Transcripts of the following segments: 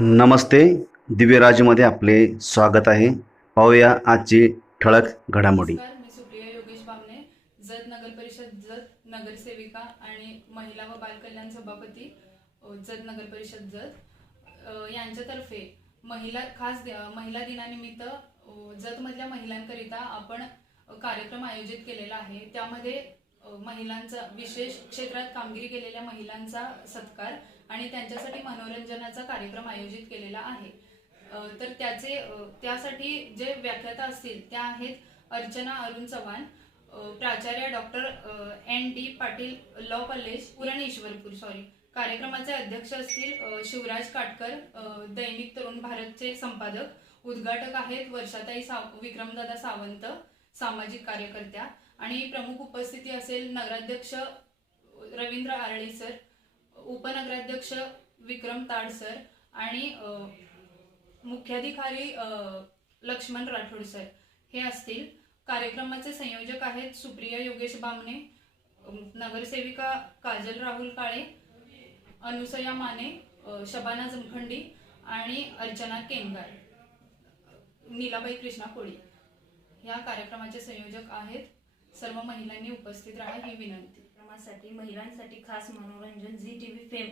नमस्ते. दिव्यराजमध्ये आपले स्वागत आहे. पाहूया आजची ठळक घडामोडी. नमस्कार, मी सुप्रिया योगेश बामणे, जत नगर परिषद जत नगरसेविका आणि महिला व बालकल्याण सभापती जत नगर परिषद जत यांच्यातर्फे महिला दिनानिमित्त जतमधल्या महिलांकरिता आपण कार्यक्रम आयोजित केलेला आहे. त्यामध्ये महिलांचा विशेष क्षेत्रात कामगिरी केलेल्या महिलांचा सत्कार आणि त्यांच्यासाठी मनोरंजनाचा कार्यक्रम आयोजित केलेला आहे. तर त्यासाठी जे व्याख्याता असतील त्या आहेत अर्चना अरुण चव्हाण, प्राचार्य doctor ND Patil law college Ishwarpur. कार्यक्रमाचे अध्यक्ष असतील शिवराज काटकर, दैनिक तरुण भारतचे संपादक. उद्घाटक आहेत वर्षाताई विक्रमदादा सावंत, सामाजिक कार्यकर्त्या. आणि प्रमुख उपस्थिती असेल नगराध्यक्ष रवींद्र आरळे सर, उपनगराध्यक्ष विक्रम ताड सर आणि मुख्याधिकारी लक्ष्मण राठोड सर हे असतील. कार्यक्रमाचे संयोजक आहेत सुप्रिया योगेश बामणे, नगरसेविका काजल राहुल काळे, अनुसया माने, शबाना जमखंडी आणि अर्चना केंगार, नीलाबाई कृष्णा कोळी या कार्यक्रमाचे संयोजक आहेत. सर्व महिलांनी उपस्थित राहा ही विनंती. कार्यक्रमासाठी महिलांसाठी खास मनोरंजन झी TV फेम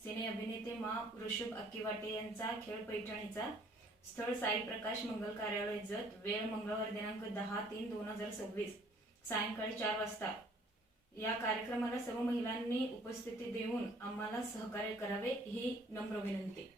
सिने अभिनेते मा ऋषभ अक्कीवाटे यांचा खेळ पैठणीचा. स्थळ साई प्रकाश मंगल कार्यालय जत. वेळ मंगळवार दिनांक 10/3/2026 सायंकाळी 4 वाजता. या कार्यक्रमाला सर्व महिलांनी उपस्थिती देऊन आम्हाला सहकार्य करावे ही नम्र विनंती.